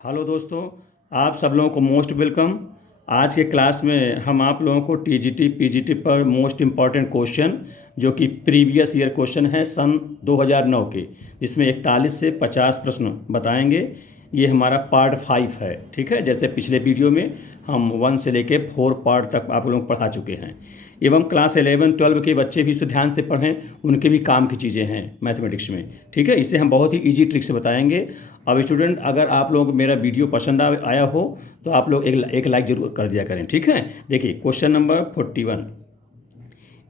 Hello दोस्तों, आप सब लोगों को मोस्ट वेलकम। आज के क्लास में हम आप लोगों को टीजीटी पीजीटी पर मोस्ट इम्पॉर्टेंट क्वेश्चन जो कि प्रीवियस ईयर क्वेश्चन है सन 2009 के, जिसमें 41 से 50 प्रश्न बताएंगे। ये हमारा पार्ट 5 है, ठीक है। जैसे पिछले वीडियो में हम 1 से लेके 4 पार्ट तक आप लोगों को पढ़ा चुके हैं। एवं क्लास 11-12 के बच्चे भी इसे ध्यान से पढ़ें, उनके भी काम की चीज़ें हैं मैथमेटिक्स में, ठीक है। इसे हम बहुत ही ईजी ट्रिक से बताएंगे। अब स्टूडेंट, अगर आप लोगों को मेरा वीडियो पसंद आया हो तो आप लोग एक लाइक जरूर कर दिया करें, ठीक है। देखिए question number 41।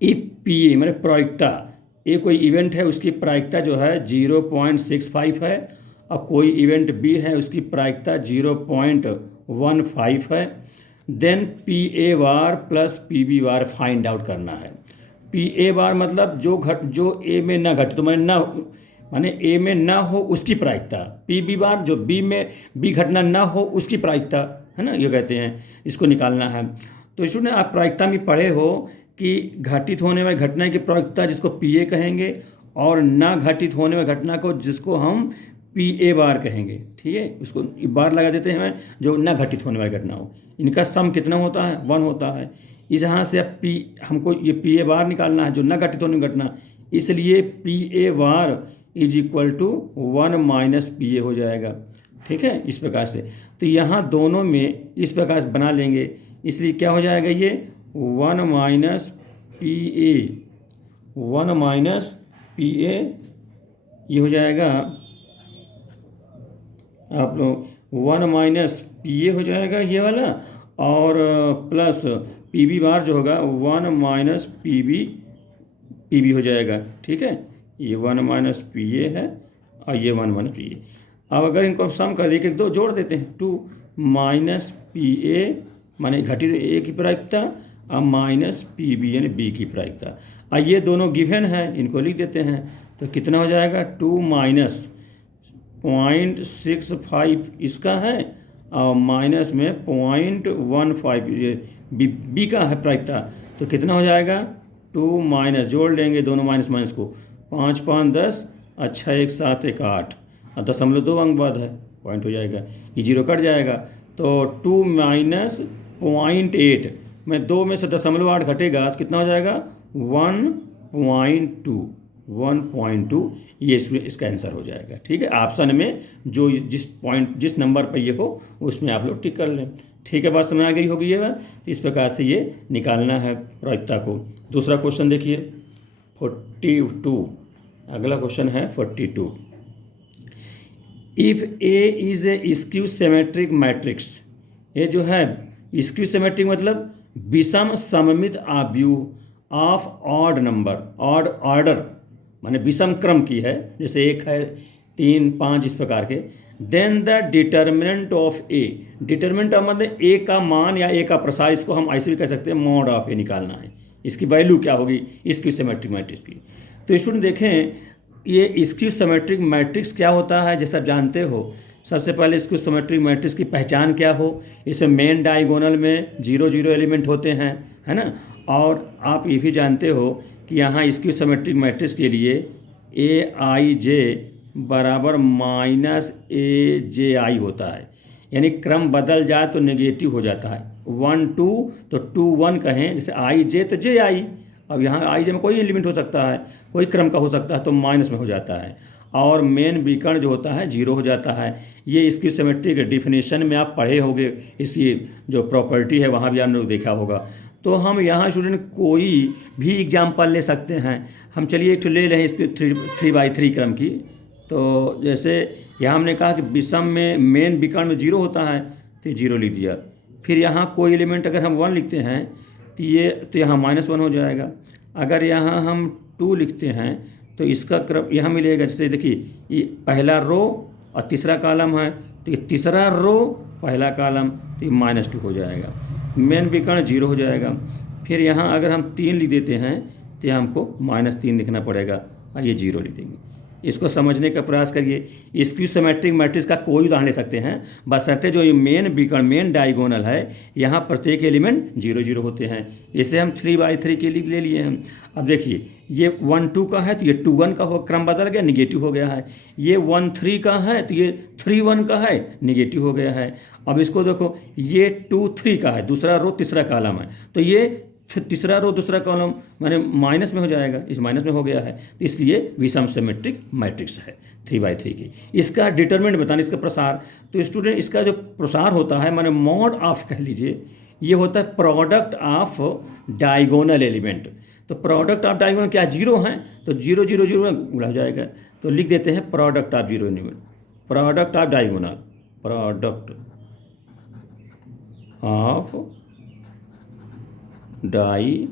If P A मैंने प्रायिकता, ए कोई इवेंट है, उसकी प्रायिकता जो है 0.65 है। अब कोई इवेंट बी है, उसकी प्रायिकता 0.15 है। Then P A bar plus P B bar find out करना है। पी ए बार मतलब जो ए में ना घटे, तो माने ए में ना हो उसकी प्रायिकता। पी बी बार जो बी घटना ना हो उसकी प्रायिकता, है ना, ये कहते हैं, इसको निकालना है। तो स्टूडेंट, आप प्रायिकता में पढ़े हो कि घटित होने वाली घटना की प्रायिकता जिसको पी ए कहेंगे, और ना घटित होने वाली घटना को जिसको हम पी ए बार कहेंगे, ठीक है। उसको बार लगा देते हैं जो ना घटित होने वाली घटना हो। इनका सम कितना होता है? 1 होता है। इस यहाँ से अब हमको ये पी ए बार निकालना है जो न घटित होने वाली घटना, इसलिए P A bar is equal to 1 minus P A हो जाएगा, ठीक है, इस प्रकार से। तो यहाँ दोनों में इस प्रकार से बना लेंगे, इसलिए क्या हो जाएगा, ये 1 माइनस पी ए, 1 माइनस पी ए, ये हो जाएगा आप लोग 1 माइनस पी ए हो जाएगा ये वाला, और प्लस पी बी बार जो होगा 1 माइनस पी बी हो जाएगा, ठीक है। ये 1 माइनस पी ए है और ये 1 माइनस पी ए। अब अगर इनको हम सम कर एक दो जोड़ देते हैं, 2 माइनस पी ए माने घटित ए की प्रायिकता, और माइनस पी बी यानी बी की प्रायिकता। और ये दोनों गिवन है, इनको लिख देते हैं। तो कितना हो जाएगा, 2 माइनस 0.65 इसका है, और माइनस में 0.15 ये बी का है प्रायिकता। तो कितना हो जाएगा, 2 माइनस, जोड़ लेंगे दोनों माइनस माइनस को, 5 5 10, अच्छा 1 7 1 8, और 0.2 अंक बाद है, पॉइंट हो जाएगा, ये 0 कट जाएगा। तो 2 माइनस 0.8 में 2 में से 0.8 घटेगा तो कितना हो जाएगा, 1.2, ये इसका आंसर हो जाएगा, ठीक है। ऑप्शन में जो जिस नंबर पर ये हो उसमें आप लोग टिक कर लें, ठीक है। बात समझ आ गई होगी ये बात। इस प्रकार से ये निकालना है प्रायिकता को। दूसरा क्वेश्चन देखिए 42, अगला क्वेश्चन है 42। If A is A skew symmetric matrix, ये जो है स्क्यू सिमेट्रिक मतलब विषम सममित आव्यूह of odd number, odd order माने विषम क्रम की है, जैसे 1 है 3 5 इस प्रकार के। Then the determinant of A, determinant मतलब ए का मान या ए का प्रसार, इसको हम ऐसे भी कह सकते हैं मॉड ऑफ ए निकालना है। इसकी वैल्यू क्या होगी स्क्यू सिमेट्रिक मैट्रिक्स की। तो स्टूडेंट देखें, ये स्क्यू सिमेट्रिक मैट्रिक्स क्या होता है, जैसे आप जानते हो। सबसे पहले स्क्यू सिमेट्रिक मैट्रिक्स की पहचान क्या हो, इसमें मेन डायगोनल में 0 0 एलिमेंट होते हैं, है ना। और आप ये भी जानते हो कि यहाँ स्क्यू सिमेट्रिक मैट्रिक्स के लिए ए आई जे बराबर माइनस ए जे आई होता है, यानी क्रम बदल जाए तो नेगेटिव हो जाता है। 1 2 तो 2 1 कहें, जैसे आई जे तो जे आई। अब यहाँ आई जे में कोई एलिमेंट हो सकता है, कोई क्रम का हो सकता है, तो माइनस में हो जाता है। और मेन विकर्ण जो होता है 0 हो जाता है। ये इसकी सिमेट्रिक डेफिनेशन में आप पढ़े होंगे, इसकी जो प्रॉपर्टी है वहाँ भी आपने देखा होगा। तो हम यहाँ स्टूडेंट कोई भी एग्जाम्पल ले सकते हैं। हम चलिए एक ले रहे हैं इसकी 3/3 क्रम की। तो जैसे यहाँ हमने कहा कि विषम में मेन विकर्ण में 0 होता है, तो 0 लिख दिया। फिर यहाँ कोई एलिमेंट अगर हम 1 लिखते हैं तो यहाँ -1 हो जाएगा। अगर यहाँ हम 2 लिखते हैं तो इसका क्रम यहाँ मिलेगा, जैसे देखिए ये पहला रो और तीसरा कॉलम है, तो ये तीसरा रो पहला कॉलम, तो ये -2 हो जाएगा। मेन विकर्ण 0 हो जाएगा। फिर यहाँ अगर हम 3 लिख देते हैं तो यहाँ हमको -3 लिखना पड़ेगा, और ये 0 लिख देंगे। इसको समझने का प्रयास करिए। स्क्यू सिमेट्रिक मैट्रिक्स का कोई उदाहरण ले सकते हैं, बशर्ते जो ये मेन विकर्ण मेन डायगोनल है यहाँ प्रत्येक एलिमेंट 0 0 होते हैं। इसे हम 3/3 के लिए ले लिए हैं। अब देखिए ये 1 2 का है तो ये 2 1 का हो क्रम बदल गया, निगेटिव हो गया है। ये 1 3 का है तो ये 3 1 का है, निगेटिव हो गया है। अब इसको देखो ये 2 3 का है, दूसरा रो तीसरा कॉलम है, तो ये तीसरा रो दूसरा कॉलम माने माइनस में हो जाएगा, इस माइनस में हो गया है, तो इसलिए विषम सिमेट्रिक मैट्रिक्स है 3/3 की। इसका डिटरमिनेंट बताना, इसका प्रसार, तो स्टूडेंट इसका जो प्रसार होता है माने मॉड ऑफ कह लीजिए, ये होता है प्रोडक्ट ऑफ डायगोनल एलिमेंट। तो प्रोडक्ट ऑफ डायगोनल क्या 0 है, तो 0 0 0 में गुणा हो जाएगा, तो लिख देते हैं product of 0 element, product of diagonal, product of diagonal.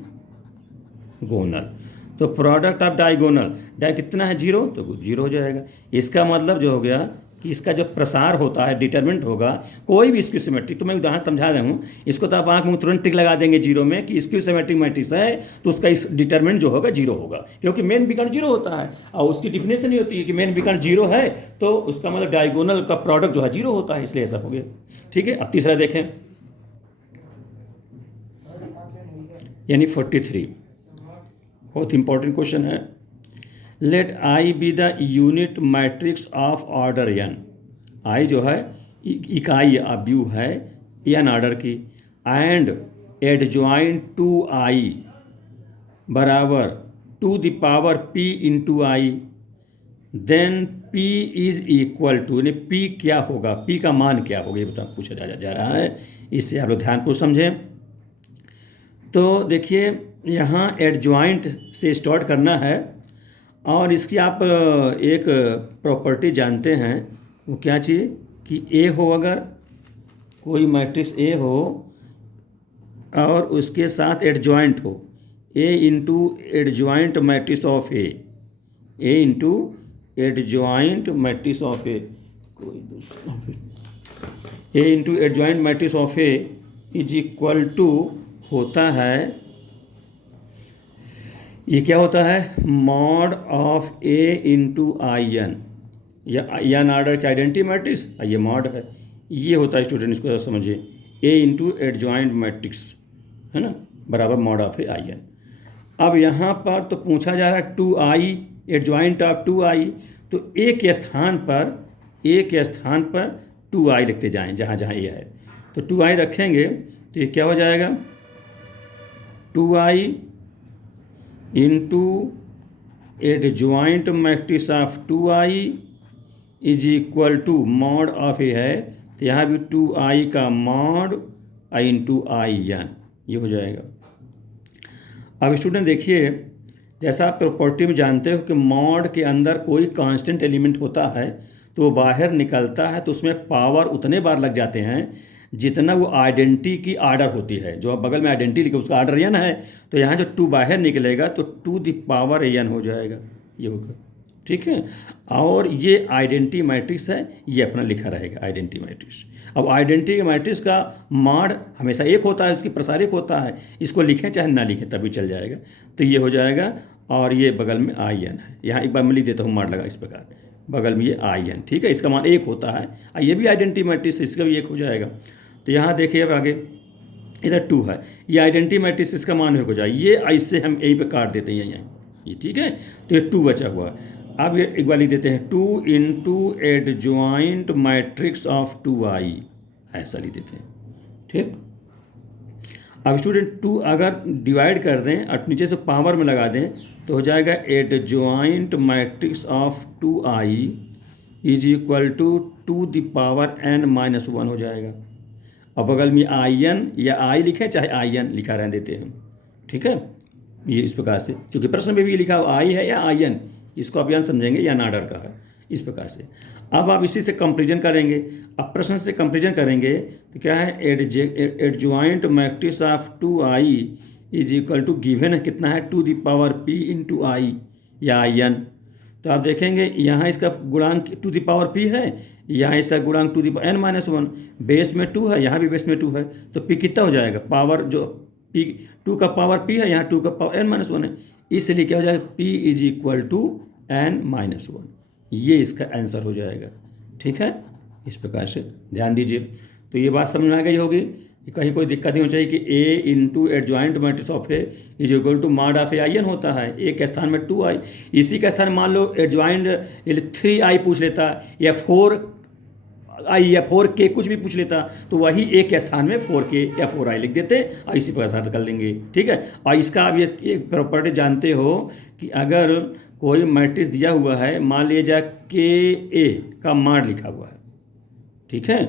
तो प्रोडक्ट ऑफ डायगोनल, डाय कितना है 0, तो 0 हो जाएगा। इसका मतलब जो हो गया कि इसका जो प्रसार होता है डिटरमिनेंट होगा कोई भी स्क्यू सिमेट्रिक, तो मैं उदाहरण समझा रहा हूँ, इसको तो आप आँख में तुरंत टिक लगा देंगे 0 में कि स्क्यू सिमेट्रिक मैट्रिक्स है, तो उसका इस डिटरमिनेंट जो होगा 0 होगा, क्योंकि मेन विकर्ण 0 होता है और उसकी डिफिनेशन ही होती है कि मेन विकर्ण 0 है तो उसका मतलब डायगोनल का प्रोडक्ट जो है 0 होता है, इसलिए ऐसा हो गया। ठीक है, अब तीसरा देखें, यानी 43, बहुत इंपॉर्टेंट क्वेश्चन है। Let I be the unit matrix of order n। I जो है इकाई अव्यू है n ऑर्डर की, एंड एडजॉइंट टू आई बराबर to the power p into I, then p is equal to, यानी p क्या होगा, p का मान क्या होगा, ये बता पूछा जा रहा है, इससे आप लोग ध्यानपूर्वक समझें। तो देखिए यहाँ एडजॉइंट से स्टार्ट करना है, और इसकी आप एक प्रॉपर्टी जानते हैं, वो क्या चाहिए कि ए हो, अगर कोई मैट्रिक्स ए हो और उसके साथ एडजॉइंट हो, A into adjoint matrix of A into adjoint matrix of A, कोई दूसरा A into adjoint matrix of A is equal to होता है, ये क्या होता है, mod of A into I N, या एन ऑर्डर की आइडेंटिटी मैट्रिक्स, ये मॉड है, ये होता है स्टूडेंट, इसको समझिए, ए इंटू एडजॉइंट मैट्रिक्स है ना, बराबर mod of A I N. अब यहाँ पर तो पूछा जा रहा है 2i एडजॉइंट ऑफ 2i, तो ए के स्थान पर 2i लिखते जाएं जहाँ जहाँ ए है, तो 2i रखेंगे तो ये क्या हो जाएगा, 2i into adjoint matrix of 2i is equal to mod of A है, तो यहाँ भी 2i का mod I into I N, ये हो जाएगा। अब स्टूडेंट देखिए, जैसा आप प्रॉपर्टी में जानते हो कि मॉड के अंदर कोई कांस्टेंट एलिमेंट होता है तो वो बाहर निकलता है तो उसमें पावर उतने बार लग जाते हैं जितना वो आइडेंटिटी की आर्डर होती है, जो आप बगल में आइडेंटिटी लिखे उसका आर्डर n है, तो यहाँ जो 2 बाहर निकलेगा तो 2 द पावर n हो जाएगा, ये होगा। ठीक है, और ये आइडेंटिटी मैट्रिक्स है, ये अपना लिखा रहेगा आइडेंटिटी मैट्रिक्स। अब आइडेंटिटी मैट्रिक्स का मॉड हमेशा एक होता है, इसकी प्रसार एक होता है, इसको लिखें चाहे ना लिखें तभी चल जाएगा, तो ये हो जाएगा। और ये बगल में आई एन है, यहाँ एक बार मैं लिख देता हूँ मॉड लगा इस प्रकार, बगल में ये आई एन, ठीक है, इसका मान एक होता है, ये भी आइडेंटिटी मैट्रिक्स, इसका भी एक हो जाएगा। तो यहाँ देखिए अब आगे इधर 2 है, ये आइडेंटिटी मैट्रिक्स, इसका मान हो जाए, ये ऐसे हम यहीं पे काट देते हैं यहाँ, ये ठीक है, तो ये 2 बचा हुआ है। अब ये एक बार लिख देते हैं 2 into adjoint matrix of 2i, ऐसा लिख देते हैं। ठीक, अब स्टूडेंट 2 अगर डिवाइड कर दें और नीचे से पावर में लगा दें तो हो जाएगा adjoint matrix of 2i is equal to 2 the power n-1 हो जाएगा। और बगल में आई एन या आई लिखें चाहे आई एन लिखा रहने देते हैं, ठीक है, ये इस प्रकार से, क्योंकि प्रश्न में भी ये लिखा हुआ आई है या आई एन, इसको आप यहाँ समझेंगे या नाडर का है, इस प्रकार से। अब आप इसी से कंपेरिजन करेंगे, अब प्रश्न से कंपेरिजन करेंगे तो क्या है, adjoint matrix of 2i is equal to given है कितना है 2 the power p into I या आई एन। तो आप देखेंगे यहाँ इसका गुणांक 2 द पावर p है, यहाँ इसका गुणांक 2 द पावर n-1, बेस में 2 है, यहाँ भी बेस में 2 है, तो p कितना हो जाएगा, पावर जो p 2 का पावर p है, यहाँ 2 का पावर n-1 है, इसलिए क्या हो जाएगा p is equal to n-1। ये इसका आंसर हो जाएगा। ठीक है, इस प्रकार से ध्यान दीजिए। तो ये बात समझ में आ गई होगी कि कहीं कोई दिक्कत नहीं होनी चाहिए कि A into adjoint matrix of A is equal to mod of A I N होता है। ए के स्थान में 2i, इसी का स्थान मान लो एडजॉइंट 3i पूछ लेता या 4i या 4k कुछ भी पूछ लेता, तो वही ए के स्थान में 4k या 4i लिख देते और इसी प्रकार कर लेंगे। ठीक है, और इसका आप ये एक प्रॉपर्टी जानते हो कि अगर कोई मैट्रिक्स दिया हुआ है, मान लीजिए के ए का मॉड लिखा हुआ है, ठीक है,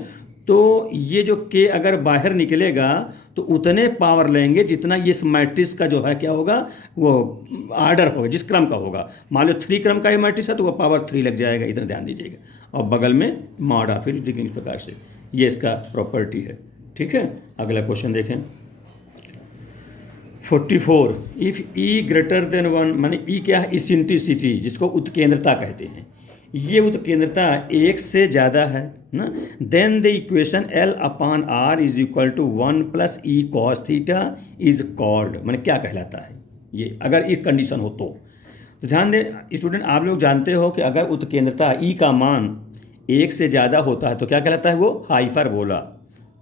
तो ये जो के अगर बाहर निकलेगा तो उतने पावर लेंगे जितना इस मैट्रिक्स का जो है क्या होगा, वो आर्डर होगा, जिस क्रम का होगा। मान लो 3 क्रम का ये मैट्रिक्स है तो वो पावर 3 लग जाएगा, इतना ध्यान दीजिएगा। और बगल में मॉड ऑफ इट लिखेंगे इस प्रकार से, ये इसका प्रॉपर्टी है। ठीक है, अगला क्वेश्चन देखें 44। इफ ई ग्रेटर देन 1, माने ई क्या है, इसेंट्रिसिटी, जिसको उत्केंद्रता कहते हैं। ये उत्केंद्रता 1 से ज़्यादा है ना, then the equation L upon R is equal to 1 plus e cos theta is called, माने क्या कहलाता है ये, अगर एक कंडीशन हो तो ध्यान दें स्टूडेंट, आप लोग जानते हो कि अगर उत्केंद्रता ई का मान 1 से ज़्यादा होता है तो क्या कहलाता है, वो हाइपरबोला।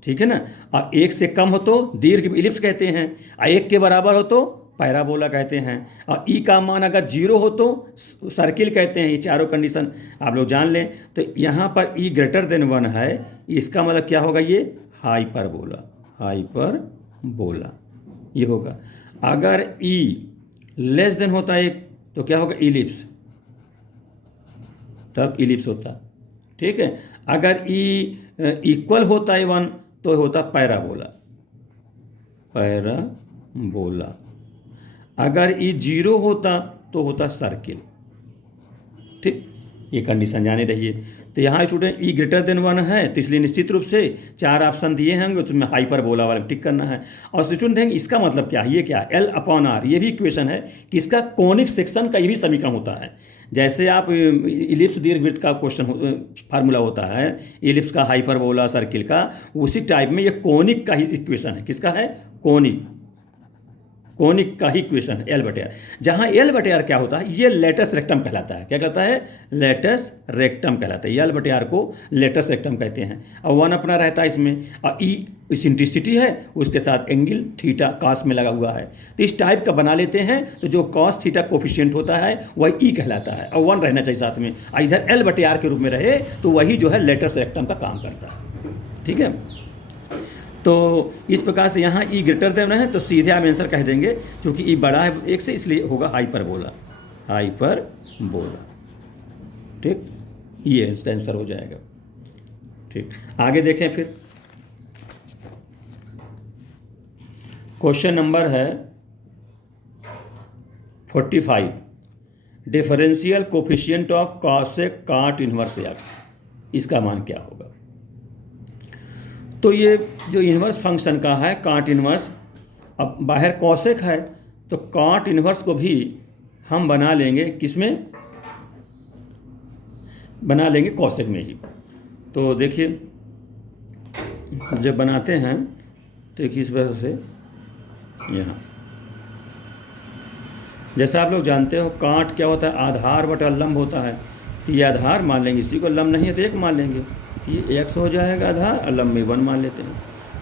ठीक है ना, और 1 से कम हो तो दीर्घ इलिप्स कहते हैं, और 1 के बराबर हो तो पैराबोला कहते हैं, और ई का मान अगर 0 हो तो सर्किल कहते हैं। ये चारों कंडीशन आप लोग जान लें। तो यहाँ पर ई ग्रेटर देन 1 है, इसका मतलब क्या होगा, ये हाइपरबोला, हाइपरबोला ये होगा। अगर ई लेस देन होता है तो क्या होगा, इलिप्स, तब इलिप्स होता। ठीक है, अगर ई इक्वल होता है 1 तो होता पैराबोला, पैराबोला। अगर ई 0 होता तो होता सर्किल। ठीक, ये कंडीशन जाने रहिए। तो यहाँ स्टूडेंट ई ग्रेटर देन 1 है, तो इसलिए निश्चित रूप से 4 ऑप्शन दिए होंगे, तो तुम्हें हाइपरबोला वाला टिक करना है। और स्टूडेंट देखेंगे इसका मतलब क्या है, ये क्या है, L अपॉन R, ये भी इक्वेशन है कि इसका कॉनिक सेक्शन का ये भी समीकरण होता है। जैसे आप इलिप्स दीर्घवृत्त का क्वेश्चन फार्मूला होता है, इलिप्स का, हाइपरबोला, सर्किल का, उसी टाइप में ये कॉनिक का ही इक्वेशन है। किसका है, कॉनिक का ही इक्वेशन है, L बटे आर। जहाँ L बटे आर क्या होता है, ये लेटस रेक्टम कहलाता है। क्या कहलाता है, लेटस रेक्टम कहलाता है। L बटे आर को लेटस रेक्टम कहते हैं। और 1 अपना रहता है इसमें, और ई इसेंट्रिसिटी है, उसके साथ एंगल थीटा कॉस में लगा हुआ है। तो इस टाइप का बना लेते हैं, तो जो कॉस थीटा कोफिशिएंट होता है वही ई कहलाता है, और 1 रहना चाहिए साथ में। और इधर L बटे आर के रूप में रहे तो वही जो है लेटस रेक्टम का काम करता है। ठीक है, तो इस प्रकार से यहाँ ई ग्रेटर देन है तो सीधे आप आंसर कह देंगे, क्योंकि ई बड़ा है 1 से, इसलिए होगा हाइपरबोला, हाइपरबोला। ठीक, ये आंसर हो जाएगा। ठीक, आगे देखें फिर क्वेश्चन नंबर है 45। डिफरेंशियल कोफिशिएंट ऑफ कॉसेक काट इनवर्स एक्स, इसका मान क्या होगा। तो ये जो इन्वर्स फंक्शन का है काट इन्वर्स, अब बाहर कॉसेक है तो काट इन्वर्स को भी हम बना लेंगे, किसमें बना लेंगे, कॉसेक में ही। तो देखिए जब बनाते हैं तो किस वजह से, यहाँ जैसा आप लोग जानते हो काट क्या होता है, आधार बटा लंब होता है। तो ये आधार मान लेंगे, इसी को लंब नहीं है तो 1 मान लेंगे, ये x हो जाएगा आधार, और लंब में 1 मान लेते हैं।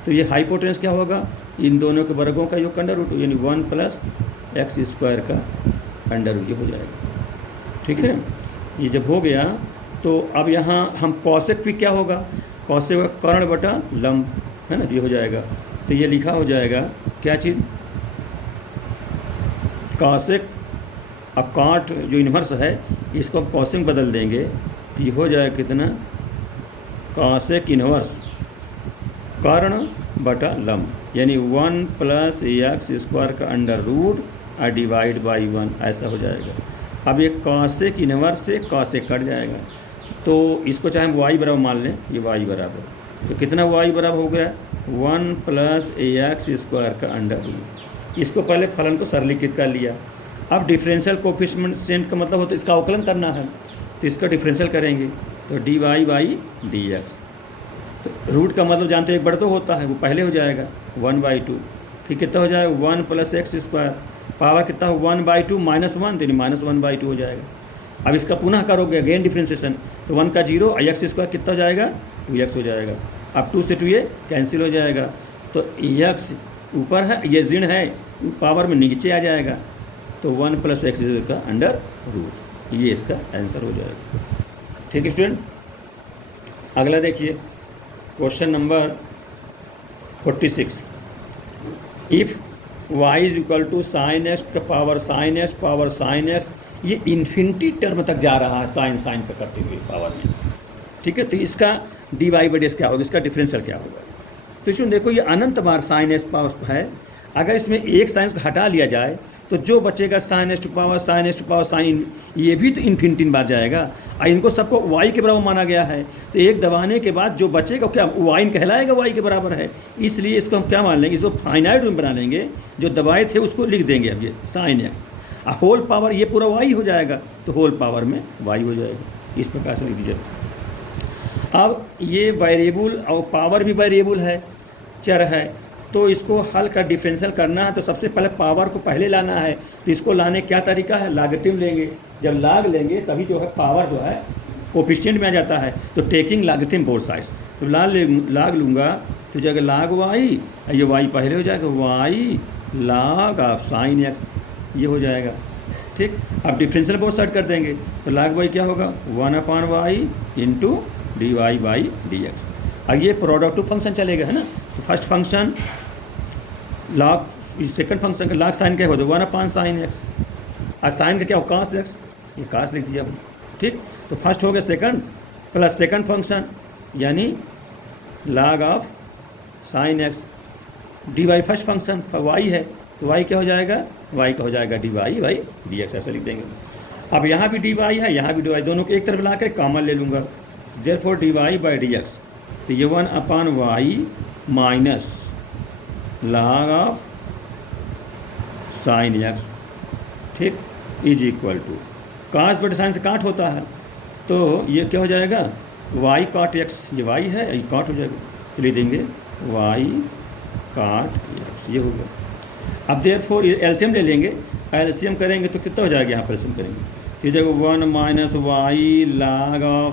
तो ये हाइपोटेनस क्या होगा, इन दोनों के वर्गों का योग अंडर रूट, यानी 1 प्लस एक्स स्क्वायर का अंडर रूट, ये हो जाएगा। ठीक है, ये जब हो गया तो अब यहाँ हम कॉसेक भी क्या होगा, कॉसेक का कर्ण बटा लंब है ना, ये हो जाएगा। तो ये लिखा हो जाएगा क्या चीज़, कॉसेक। अब काट जो इन्वर्स है इसको हम कॉसेक बदल देंगे, तो ये हो जाएगा कितना, कॉसेक इन्वर्स कर्ण बटा लंब, यानी 1 प्लस एक्स स्क्वायर का अंडर रूट और डिवाइड बाई 1, ऐसा हो जाएगा। अब ये कॉसेक इन्वर्स से कॉसेक कट जाएगा, तो इसको चाहे हम y बराबर मान लें, ये y बराबर, तो कितना y बराबर हो गया, 1 प्लस एक्स स्क्वायर का अंडर रूट। इसको पहले फलन को सरलीकृत कर लिया। अब डिफरेंशियल कोफिशिएंट का मतलब होता है इसका अवकलन करना है, तो इसका डिफरेंशियल करेंगे तो dy बाई dx। तो रूट का मतलब जानते हैं 1 बड़ा तो होता है, वो पहले हो जाएगा 1/2, फिर कितना हो जाएगा 1 प्लस एक्स स्क्वायर, पावर कितना हो 1/2 -1, तो -1/2 हो जाएगा। अब इसका पुनः करोगे अगेन डिफ्रेंसिएशन, तो 1 का 0 एक्स स्क्वायर कितना हो जाएगा, 2x हो जाएगा। अब 2 से 2 ये कैंसिल हो जाएगा, तो x ऊपर है, ये ऋण है, पावर में नीचे आ जाएगा, तो 1 + x का अंडर रूट, ये इसका आंसर हो जाएगा। ठीक है स्टूडेंट, अगला देखिए question number 46। If y is equal to sine x का पावर साइन एक्स, ये इन्फिनिटी टर्म तक जा रहा है साइन का करते हुए पावर में। ठीक है, तो इसका dy बाई ds क्या होगा, इसका डिफरेंशियल क्या होगा। तो इसमें देखो ये अनंत बार साइन एक्स पावर है, अगर इसमें एक साइन को हटा लिया जाए तो जो बचेगा sine x to power sine, ये भी तो इन्फिनिटी बार जाएगा, और इनको सबको y के बराबर माना गया है, तो एक दबाने के बाद जो बचेगा क्या y कहलाएगा, y के बराबर है, इसलिए इसको हम क्या मान लेंगे, इसको फाइनाइट रूम बना लेंगे, जो दबाए थे उसको लिख देंगे अब ये साइन एक्स, होल पावर ये पूरा y हो जाएगा, तो होल पावर में y हो जाएगा, इस प्रकार से लिख दीजिए। अब ये वेरिएबल और पावर भी वेरिएबल है, चर है, तो इसको हल का डिफरेंशियल करना है, तो सबसे पहले पावर को पहले लाना है, तो इसको लाने क्या तरीका है, लागरिथम लेंगे, जब लाग लेंगे तभी जो है पावर जो है कोफिशिएंट में आ जाता है, तो टेकिंग लागरिथम बोथ साइड्स, तो लाग लूँगा तो जगह लाग वाई, ये वाई पहले हो जाएगा, वाई लाग ऑफ साइन एक्स, ये हो जाएगा। ठीक, अब डिफरेंशियल बोथ साइड कर देंगे, तो लाग वाई क्या होगा, 1/y into dy by dx। अब ये प्रोडक्ट फंक्शन चलेगा, है ना, तो first function log, second function का लॉग साइन क्या होता है, 1/sin x, और साइन का क्या हो cos x, ये cos लिख दीजिए आपने। ठीक, तो फर्स्ट हो गया सेकंड प्लस सेकंड फंक्शन यानी log of sign x, dy first function y है, तो y क्या हो जाएगा, y का हो जाएगा dy बाई dx, ऐसा लिख देंगे। अब यहाँ भी dy है, यहाँ भी dy, दोनों को एक तरफ ला कर कॉमन ले लूँगा, देयरफॉर dy बाई dx, तो ये 1/y minus log of sine x, ठीक, इज इक्वल टू कास बटे साइन से काट होता है, तो ये क्या हो जाएगा, y cot x, ये y है, ये काट हो जाएगा, तो लिख देंगे y cot x, ये हो गया। अब देयरफॉर ये एलसीएम ले लेंगे, एलसीएम करेंगे तो कितना हो जाएगा, यहाँ पर एलसीएम करेंगे, ये जाएगा 1 - y log of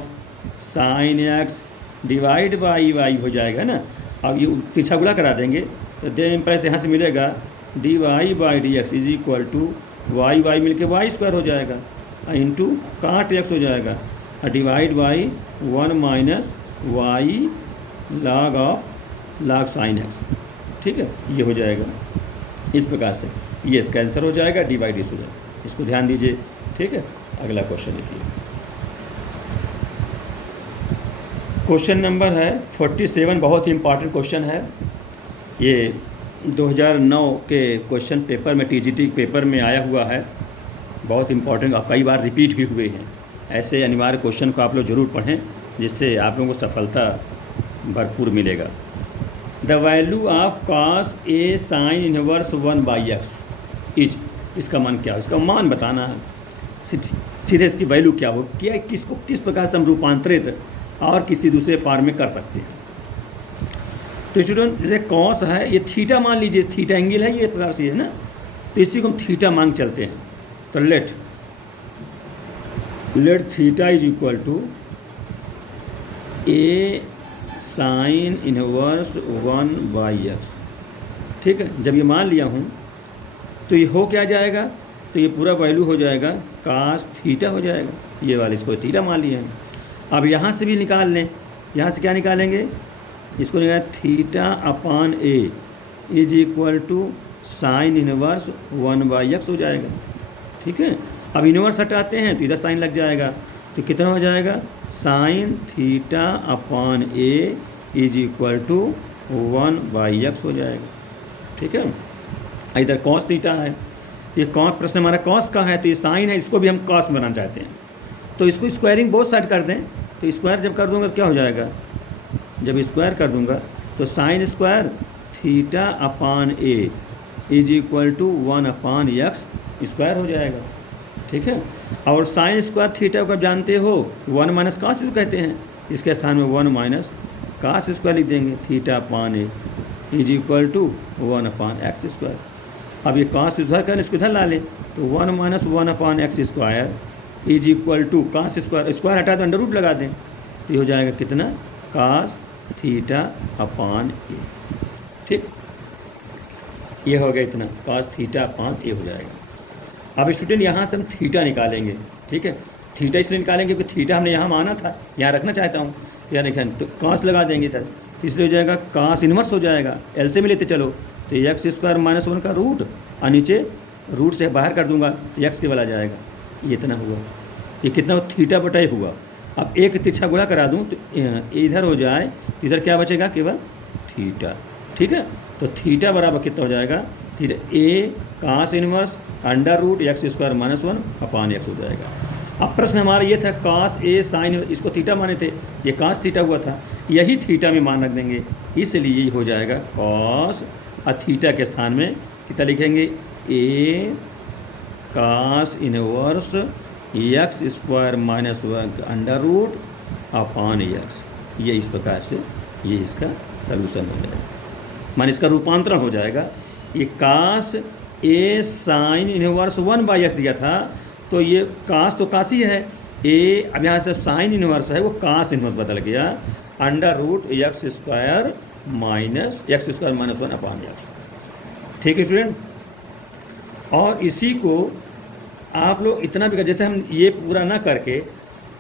sine x divide by y हो जाएगा ना। अब ये पीछा गुला करा देंगे, तो देन प्लस यहाँ से मिलेगा dy by dx is equal to Y मिल के वाई स्क्वायर हो जाएगा, इंटू काट x हो जाएगा, और divide by 1 - y log of log sine x. ठीक है, ये हो जाएगा इस प्रकार से, ये इसका आंसर हो जाएगा, dy बाई dx हो जाएगा, इसको ध्यान दीजिए। ठीक है, अगला क्वेश्चन देखिए, क्वेश्चन नंबर है 47, बहुत ही इंपॉर्टेंट क्वेश्चन है, ये 2009 के क्वेश्चन पेपर में, टीजीटी पेपर में आया हुआ है, बहुत इंपॉर्टेंट, और कई बार रिपीट भी हुए हैं। ऐसे अनिवार्य क्वेश्चन को आप लोग ज़रूर पढ़ें, जिससे आप लोगों को सफलता भरपूर मिलेगा। The value of cos a sine inverse 1/x is, इसका मान क्या हो, इसका मान बताना है, सीधे इसकी वैल्यू क्या हो, क्या किसको किस प्रकार से हम रूपांतरित और किसी दूसरे फॉर्म में कर सकते हैं। तो स्टूडेंट जैसे कॉस है, ये थीटा मान लीजिए, थीटा एंगल है, ये प्रकार से है ना, तो इसी को हम थीटा मांग चलते हैं, तो let theta is equal to a sine inverse 1/x। ठीक है, जब ये मान लिया हूँ तो ये हो क्या जाएगा, तो ये पूरा वैल्यू हो जाएगा cos थीटा हो जाएगा, ये वाले इसको थीटा मान लिया है। अब यहाँ से भी निकाल लें, यहाँ से क्या निकालेंगे, इसको निकाल θ/a is equal to sine inverse 1/x हो जाएगा। ठीक है, अब इनवर्स हटाते हैं तो इधर साइन लग जाएगा, तो कितना हो जाएगा, sign θ/a is equal to 1/x हो जाएगा। ठीक है, इधर cos थीटा है, ये कॉस, प्रश्न हमारा कॉस का है, तो ये साइन है, इसको भी हम कॉस बनाना चाहते हैं, तो इसको स्क्वायरिंग बोथ साइड कर दें, तो स्क्वायर जब कर दूंगा तो क्या हो जाएगा, जब स्क्वायर कर दूंगा तो sine square θ/a is equal to 1/x square हो जाएगा। ठीक है, और साइन स्क्वायर थीटा को जानते हो 1 - cos कहते हैं, इसके स्थान में 1 - cos स्क्वायर लिख देंगे, θ/a is equal to 1/x square. अब ये cos स्क्वायर करें, इसको इधर ला लें, तो 1 - 1/x square is equal to cos square, square हटा तो अंडर रूट लगा दें, तो ये हो जाएगा कितना, कास थीटा अपान ए। ठीक, ये हो गया इतना, कास थीटा अपान ए हो जाएगा। अब स्टूडेंट यहाँ से हम थीटा निकालेंगे। ठीक है, थीटा इसलिए निकालेंगे क्योंकि थीटा हमने यहाँ माना था, यहाँ रखना चाहता हूँ, यहाँ देखें तो कास लगा देंगे इधर, इसलिए हो जाएगा कास इन्वर्स हो जाएगा। एल से में लेते चलो तो एक्स स्क्वायर माइनस 1 का रूट, और नीचे रूट से बाहर कर दूंगा तो एक्स केवल आ जाएगा। ये इतना हुआ, ये कितना थीटा बटाई हुआ। अब एक तिरछा गुणा करा दूं तो इधर हो जाए, इधर क्या बचेगा, केवल थीटा। ठीक है, तो थीटा बराबर कितना हो जाएगा, theta A cos inverse under root x square minus 1 upon X हो जाएगा। अब प्रश्न हमारा ये था कास ए साइन, इसको थीटा माने थे, ये कास थीटा हुआ था, यही थीटा में मान रख देंगे, इसलिए ये हो जाएगा कॉस, और थीटा के स्थान में कितना लिखेंगे, A cos inverse X square minus 1 under root upon X. ये इस प्रकार से ये इसका सलूशन हो जाएगा, मान इसका रूपांतरण हो जाएगा। ये कास ए साइन इनवर्स 1/x दिया था, तो ये कास तो कास ही है, ए अब यहाँ से साइन इनवर्स है, वो कास इनवर्स बदल गया, under root x square minus 1 upon x. ठीक है स्टूडेंट, और इसी को आप लोग इतना भी कर, जैसे हम ये पूरा ना करके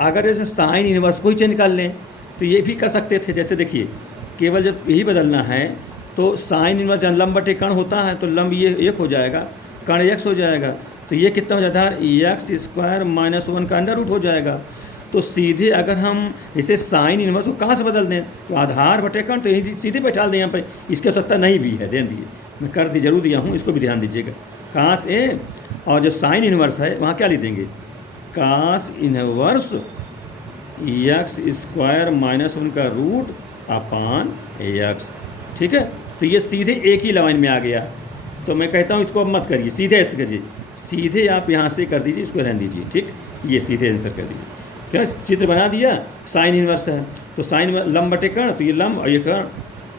अगर जैसे साइन इनवर्स को ही चेंज कर लें तो ये भी कर सकते थे। जैसे देखिए, केवल जब यही बदलना है तो साइन इनवर्स जब लंब बटे कण होता है तो लंब ये 1 हो जाएगा, कण x हो जाएगा, तो ये कितना हो जाता है, एक्स स्क्वायर माइनस 1 का अंडर रूट हो जाएगा। तो सीधे अगर हम इसे साइन इनवर्स को कहाँ से बदल दें, तो आधार बटे कण, तो यही सीधे बैठा दें यहाँ पर, इसकी आवश्यकता नहीं भी है, ध्यान दीजिए, मैं कर दी जरूर दिया हूँ, इसको भी ध्यान दीजिएगा। कास ए और जो साइन इनवर्स है वहाँ क्या लिख देंगे, कास इनवर्स एक्स स्क्वायर माइनस 1 का रूट अपान एक्स। ठीक है, तो ये सीधे एक ही लाइन में आ गया, तो मैं कहता हूँ इसको अब मत करिए, सीधे ऐसे करिए, सीधे आप यहाँ से कर दीजिए, इसको रहने दीजिए। ठीक, ये सीधे आंसर कर दीजिए। क्या चित्र बना दिया, साइन इनवर्स है तो साइन लंब बटे कण, तो ये लंब और ये कण,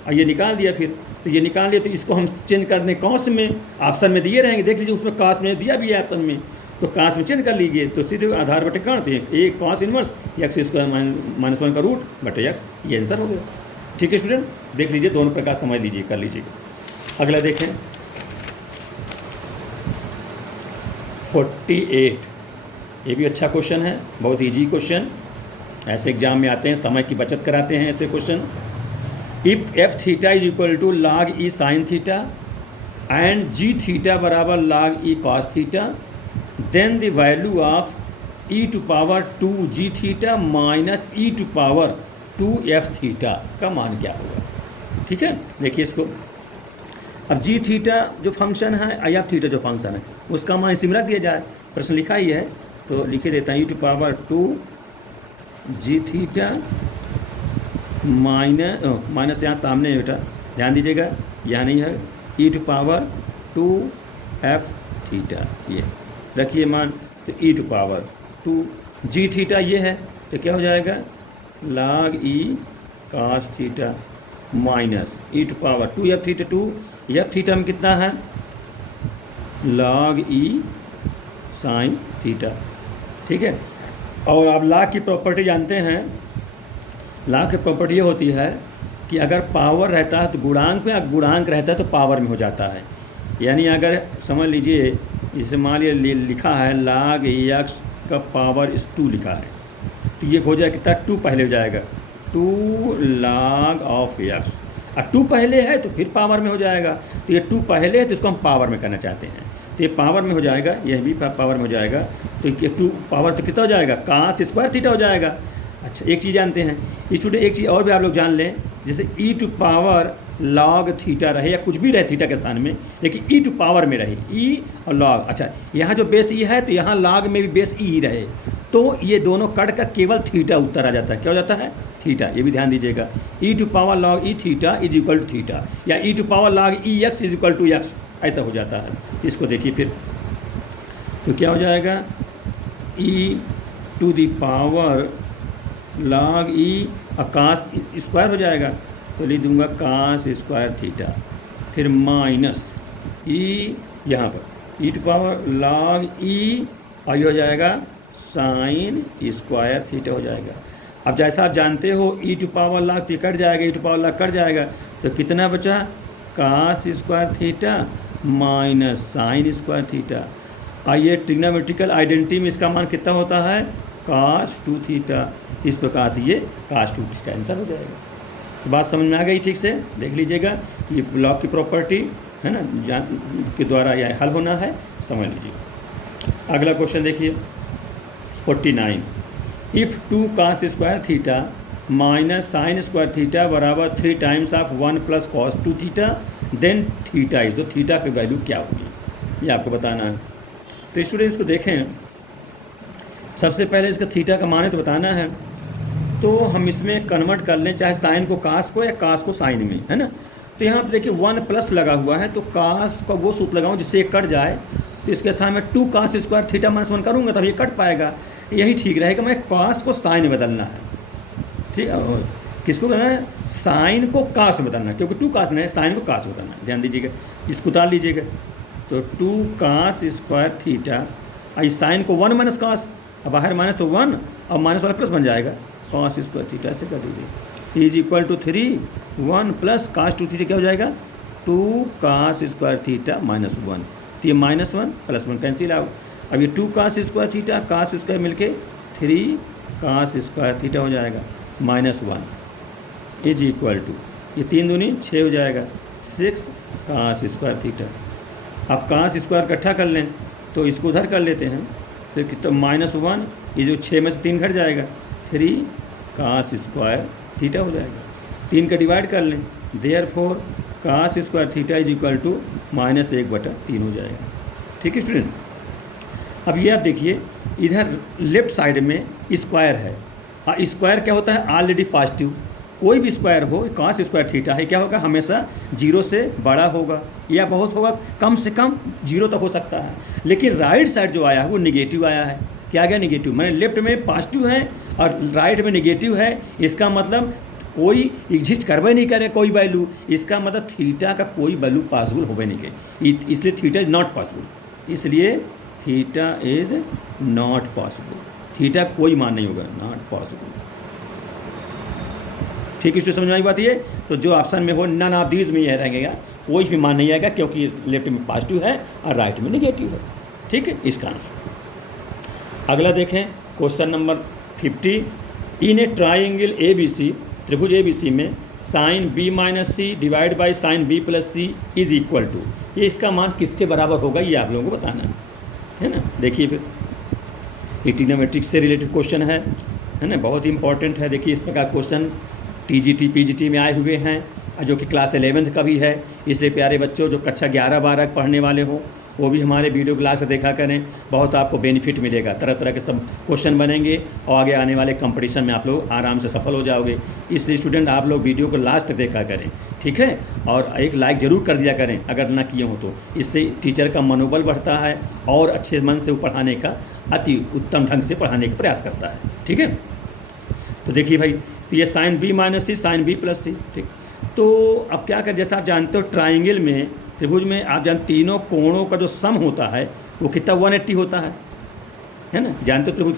और ये निकाल दिया, फिर तो ये निकाल लिया, तो इसको हम चेंज कर दें कौस में, ऑप्शन में दिए रहेंगे, देख लीजिए उसमें कास में दिया भी है ऑप्शन में, तो कास में चेंज कर लीजिए, तो सीधे आधार बटे कण, तो ये कास इनवर्स एक्स स्क्वायर माइनस 1 का रूट बटे एक्स, ये आंसर हो गया। ठीक है स्टूडेंट, देख लीजिए, दोनों प्रकार समझ लीजिए, कर लीजिए। अगला देखें 48, ये भी अच्छा क्वेश्चन है, बहुत इजी क्वेश्चन, ऐसे एग्जाम में आते हैं, समय की बचत कराते हैं ऐसे question. If f theta is equal to log e sine theta and g theta बराबर log e cos theta, then the value of e to power 2 ji theta minus E to power 2 F theta का मान क्या होगा। ठीक है, देखिए इसको, अब जी थीटा जो फंक्शन है, आई एफ थीटा जो फंक्शन है, उसका मान इसी में रख दिया जाए, प्रश्न लिखा ही है तो लिखे देता है, E to power 2 ji theta minus यहाँ सामने है बेटा, ध्यान दीजिएगा, यहाँ नहीं है, E to power 2 F theta, ये रखिए मान, तो E to power 2 ji theta ये है, तो क्या हो जाएगा, log E cos theta minus E to power 2 F theta, 2 F theta में कितना है, log ई साइन थीटा। ठीक है, और आप log की प्रॉपर्टी जानते हैं, log की प्रॉपर्टी ये होती है कि अगर पावर रहता है तो गुणांक में, गुणांक रहता है तो पावर में हो जाता है। यानी अगर समझ लीजिए, जैसे मान लिया लिखा है log एक्स का पावर इस 2 लिखा है, तो ये हो जाएगा कितना, 2 पहले हो जाएगा, 2 log ऑफ एक्स, और 2 पहले है तो फिर पावर में हो जाएगा, तो ये 2 पहले है तो इसको हम पावर में करना चाहते हैं, तो ये पावर में हो जाएगा, यह भी पावर में हो जाएगा, तो ये 2 पावर तो कितना हो जाएगा, कास स्क्वायर थीटा हो जाएगा। अच्छा, एक चीज़ जानते हैं स्टूडेंट, एक चीज़ और भी आप लोग जान लें, जैसे ई टू पावर log थीटा रहे या कुछ भी रहे थीटा के स्थान में, लेकिन ई टू पावर में रहे, ई और log, अच्छा यहाँ जो बेस ई है तो यहाँ log में भी बेस ई ही रहे, तो ये दोनों कट का केवल थीटा उत्तर आ जाता है, क्या हो जाता है, थीटा, ये भी ध्यान दीजिएगा, E to power log E theta is equal to theta, या E to power log E X is equal to X, ऐसा हो जाता है। इसको देखिए फिर, तो क्या हो जाएगा, ई to the power log E cos square हो जाएगा, तो लिख दूंगा कास स्क्वायर थीटा, फिर माइनस ई यहाँ पर E to power log E, और ये हो जाएगा साइन स्क्वायर थीटा हो जाएगा। अब जैसा आप जानते हो ई टू पावर लाख तो कट जाएगा, ई टू पावर लाख कट जाएगा, तो कितना बचा, cos square theta minus sine square theta. आइए ट्रिग्नोमेट्रिकल आइडेंटिटी में इसका मान कितना होता है, कास 2 थीटा। इस प्रकार से ये कास 2 थीटा आंसर हो जाएगा। तो बात समझ में आ गई, ठीक से देख लीजिएगा, ये ब्लॉक की प्रॉपर्टी है ना के द्वारा यह हल होना है, समझ लीजिए। अगला क्वेश्चन देखिए 49, if 2 cos square theta minus sine square theta बराबर 3 times of 1 plus cos 2 theta then theta is, तो थीटा की वैल्यू क्या होगी ये आपको बताना है। तो स्टूडेंट्स को देखें, सबसे पहले इसका थीटा का मान तो बताना है, तो हम इसमें कन्वर्ट कर लें, चाहे साइन को कास को या कास को साइन में, है ना। तो यहाँ पर देखिए 1 प्लस लगा हुआ है, तो कास का वो सूत्र लगाऊँ जिससे ये कट जाए, तो इसके स्थान में 2 कास स्क्वायर थीटा माइनस 1 करूँगा तब ये कट पाएगा। यही ठीक रहेगा, मैं कास को साइन में बदलना है, ठीक है। किसको बदलना है, साइन को कास में बदलना है, क्योंकि 2 कास नहीं है, साइन को कास में बदलना है, ध्यान दीजिएगा, इसको उतार लीजिएगा। तो 2 कास स्क्वायर थीटा, आई साइन को 1 माइनस कास, अब बाहर माइनस तो 1 और माइनस वाला प्लस बन जाएगा, कास स्क्वायर थीटा ऐसे कर दीजिए, is equal to 3 1 plus cos 2 theta क्या हो जाएगा, 2 कास स्क्वायर थीटा माइनस 1, तो ये माइनस 1 प्लस 1 कैंसिल आउट। अब ये 2 cos square theta cos square मिलके 3 कास स्क्वायर थीटा हो जाएगा माइनस 1 इज इक्वल टू, ये 3 दूनी 6 हो जाएगा 6 कास स्क्वायर थीटा। अब कास स्क्वायर इकट्ठा कर लें तो इसको उधर कर लेते हैं, तो कितना माइनस 1, ये जो 6 में से 3 घट जाएगा, 3 कास स्क्वायर थीटा हो जाएगा। 3 का डिवाइड कर लें, therefore cos square theta is equal to -1/3 हो जाएगा, ठीक है स्टूडेंट। अब ये आप देखिए, इधर लेफ्ट साइड में स्क्वायर है, स्क्वायर क्या होता है, ऑलरेडी पॉजिटिव, कोई भी स्क्वायर हो, कास स्क्वायर थीटा है, क्या होगा, हमेशा 0 से बड़ा होगा या बहुत होगा, कम से कम 0 तक हो सकता है। लेकिन राइट साइड जो आया है वो निगेटिव आया है, क्या गया, निगेटिव, मैंने लेफ्ट में पॉजिटिव है और राइट में निगेटिव है, इसका मतलब कोई एग्जिस्ट करवे नहीं करे कोई वैल्यू, इसका मतलब थीटा का कोई वैल्यू पॉसिबल होवे नहीं करे, इसलिए थीटा इज़ नॉट पॉसिबल, इसलिए theta is not possible, theta कोई मान नहीं होगा, नॉट पॉसिबल, ठीक है। इससे समझ में आई बात ये, तो जो ऑप्शन में हो नन ऑफ दीज में यह रहेगा, कोई भी मान नहीं आएगा, क्योंकि लेफ्ट में पॉजिटिव है और राइट में निगेटिव है, ठीक है, इसका आंसर। अगला देखें question number 50, in a triangle ABC, त्रिभुज ABC में sine B minus C divide by sine B plus C is equal to, ये इसका मान किसके बराबर होगा ये आप लोगों को बताना है ना। देखिए फिर ये ट्रिग्नोमेट्रिक से रिलेटेड क्वेश्चन है ना, बहुत ही इंपॉर्टेंट है। देखिए इस प्रकार क्वेश्चन TGT PGT में आए हुए हैं, जो कि क्लास 11th का भी है, इसलिए प्यारे बच्चों जो कक्षा 11-12 पढ़ने वाले हो वो भी हमारे वीडियो क्लास को देखा करें, बहुत आपको बेनिफिट मिलेगा, तरह तरह के सब क्वेश्चन बनेंगे और आगे आने वाले कंपटीशन में आप लोग आराम से सफल हो जाओगे। इसलिए स्टूडेंट आप लोग वीडियो को लास्ट तक देखा करें, ठीक है, और एक लाइक ज़रूर कर दिया करें अगर ना किए हो तो, इससे टीचर का मनोबल बढ़ता है और अच्छे मन से वो पढ़ाने का अति उत्तम ढंग से पढ़ाने का प्रयास करता है, ठीक है। तो देखिए भाई, तो ये साइन B माइनस सी साइन B प्लस सी, ठीक। तो अब क्या कर, जैसा आप जानते हो ट्राइंगल में, त्रिभुज में आप जानते तीनों कोणों का जो सम होता है वो कितना 180 होता है ना, जानते हो त्रिभुज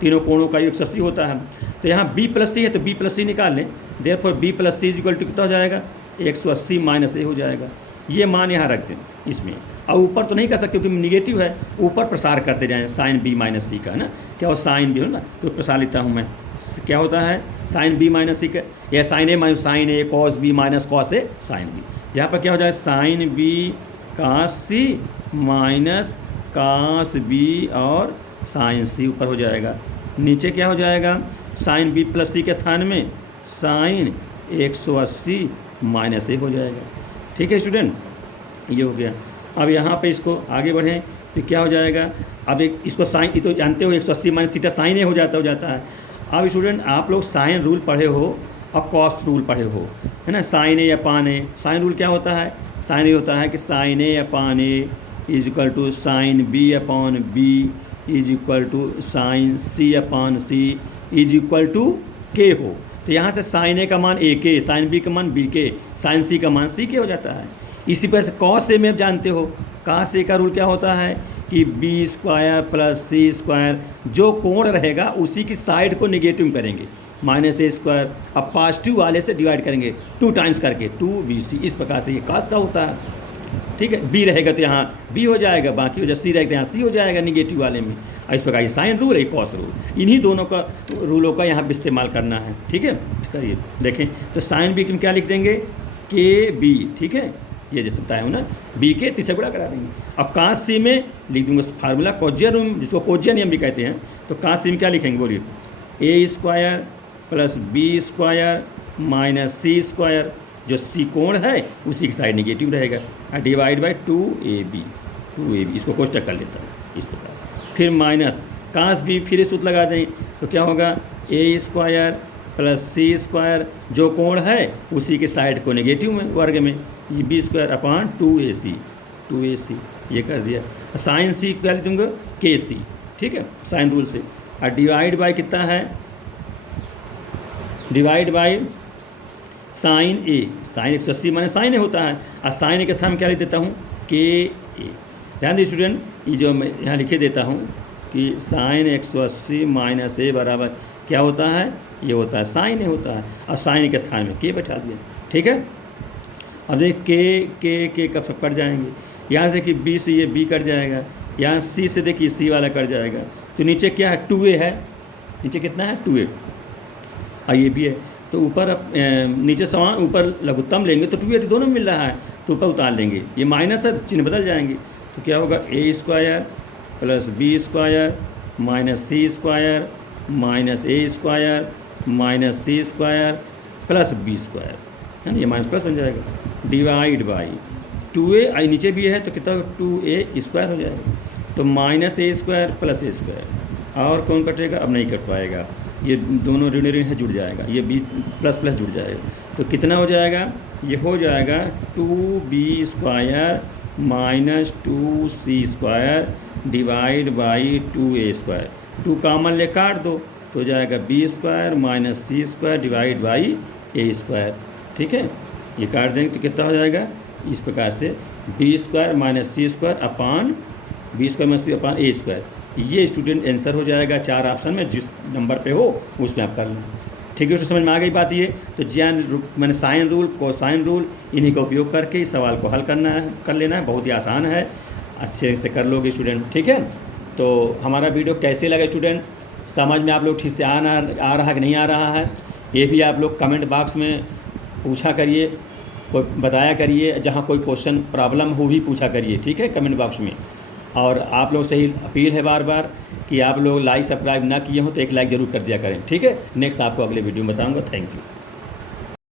तीनों कोणों का 180 होता है। तो यहाँ B प्लस सी है तो B प्लस सी निकाल लें, therefore B plus C is equal to कितना हो जाएगा, 180 माइनस A हो जाएगा। ये मान यहाँ रख दें इसमें, और ऊपर तो नहीं कर सकते क्योंकि निगेटिव है, ऊपर प्रसार करते जाएँ साइन B माइनस सी का, है ना, क्या हो साइन B हो ना, तो प्रसार लेता हूँ मैं, क्या होता है साइन B माइनस सी का, या sine A minus sine A cos B minus cos A sine B, यहाँ पर क्या हो जाए sine B cos C minus cos B और साइन C ऊपर हो जाएगा, नीचे क्या हो जाएगा साइन B प्लस C के स्थान में साइन 180 माइनस A हो जाएगा, ठीक है स्टूडेंट, ये हो गया। अब यहाँ पे इसको आगे बढ़ें तो क्या हो जाएगा, अब एक इसको साइन, ये तो जानते हो 180 माइनस थीटा साइन A हो जाता है। अब स्टूडेंट आप लोग साइन रूल पढ़े हो और कॉस रूल पढ़े हो, है ना, sine A upon A, sine rule क्या होता है, साइन ये होता है कि sine A upon A is equal to sine B upon B is equal to sine C upon C is equal to K हो। तो यहाँ से साइन A का मान AK, साइन B का मान BK, साइन C का मान CK हो जाता है। इसी पर से कॉस A में आप जानते हो, कॉस A का रूल क्या होता है कि बी स्क्वायर प्लस सी स्क्वायर, जो कोण रहेगा उसी की साइड को निगेटिव में करेंगे, माइनस ए स्क्वायर, अब पॉजिटिव वाले से डिवाइड करेंगे 2 टाइम्स करके 2bc, इस प्रकार से ये कास का होता है। ठीक है, बी रहेगा तो यहाँ बी हो जाएगा, बाकी हो जाए सी रहेगा तो यहाँ सी हो जाएगा निगेटिव वाले में। इस प्रकार ये साइन रूल है, कॉस रूल, इन्हीं दोनों का रूलों का यहाँ इस्तेमाल करना है। ठीक है, करिए देखें तो साइन बी क्या लिख देंगे, के बी। ठीक है, ये जैसे बताया हूँ ना, बी के 3 से गुणा करा देंगे। अब कास सी में लिख दूंगा फार्मूला कोज्जिया नियम, जिसको कोज्जिया नियम भी कहते हैं। तो कास सी में क्या लिखेंगे बोलिए, A square plus B square minus C square, जो सी कोण है उसी की साइड निगेटिव रहेगा, डिवाइड बाई 2ab, इसको कोष्टक कर लेता हूँ इस प्रकार। फिर माइनस कास बी, फिर सूत्र लगा दें तो क्या होगा, A square plus C square, जो कोण है उसी के साइड को नेगेटिव में वर्ग में, ये बी स्क्वायर अपॉन 2ac, ये कर दिया। साइन सी क्या लिख दूँगा, के सी। ठीक है, साइन रूल से, और डिवाइड बाई कितना है, divide by sine A, sine 180 माने साइन ए होता है, और साइन ए के स्थान में क्या लिख देता हूँ, के ए। ध्यान दीजिए स्टूडेंट, ये जो मैं यहाँ लिखे देता हूँ कि साइन 180 माइनस ए बराबर क्या होता है, ये होता है साइन ए होता है, और साइन के स्थान में के बैठा दिया। ठीक है, अब देखिए के कब सब कट जाएंगे, यहाँ से कि बी से ये बी कट जाएगा, यहाँ सी से देखिए सी वाला कट जाएगा, तो नीचे क्या है, 2a है, नीचे कितना है 2a, और ये भी है, तो ऊपर नीचे समान ऊपर लघुत्तम लेंगे तो 2a दोनों मिल रहा है, तो ऊपर उतार लेंगे, ये माइनस है तो चिन्ह बदल जाएंगे, तो क्या होगा, A square plus B square minus C square minus A square minus C square plus B square, है ना, ये माइनस प्लस बन जाएगा, डिवाइड बाई 2a, आई नीचे भी है तो कितना 2a स्क्वायर हो जाएगा, तो minus A square plus A square, और कौन कटेगा, अब नहीं कट पाएगा, ये दोनों ऋण ऋण है जुड़ जाएगा, ये बी प्लस प्लस जुड़ जाएगा, तो कितना हो जाएगा, ये हो जाएगा 2b square minus 2c square divide by 2a square, 2 common ले काट दो तो हो जाएगा b square minus C square divide by A square. ठीक है, ये काट देंगे तो कितना हो जाएगा, इस प्रकार से b square minus C square upon b square minus C upon A square, ये स्टूडेंट आंसर हो जाएगा 4 ऑप्शन में, जिस नंबर पे हो उसमें आप कर लें। ठीक है, उसको समझ में आ गई बात ये, तो ज्ञान मैंने साइन रूल, कोसाइन रूल, इन्हीं का उपयोग करके इस सवाल को हल कर लेना है, बहुत ही आसान है, अच्छे से कर लोगे स्टूडेंट। ठीक है, तो हमारा वीडियो कैसे लगा स्टूडेंट, समझ में आप लोग ठीक से आ रहा है कि नहीं आ रहा है, ये भी आप लोग कमेंट बॉक्स में पूछा करिए, कोई बताया करिए, जहाँ कोई क्वेश्चन प्रॉब्लम हो भी पूछा करिए। ठीक है, कमेंट बॉक्स में, और आप लोग से ही अपील है बार बार कि आप लोग लाइक सब्सक्राइब ना किए हो तो एक लाइक ज़रूर कर दिया करें। ठीक है, नेक्स्ट आपको अगले वीडियो में बताऊंगा। Thank you.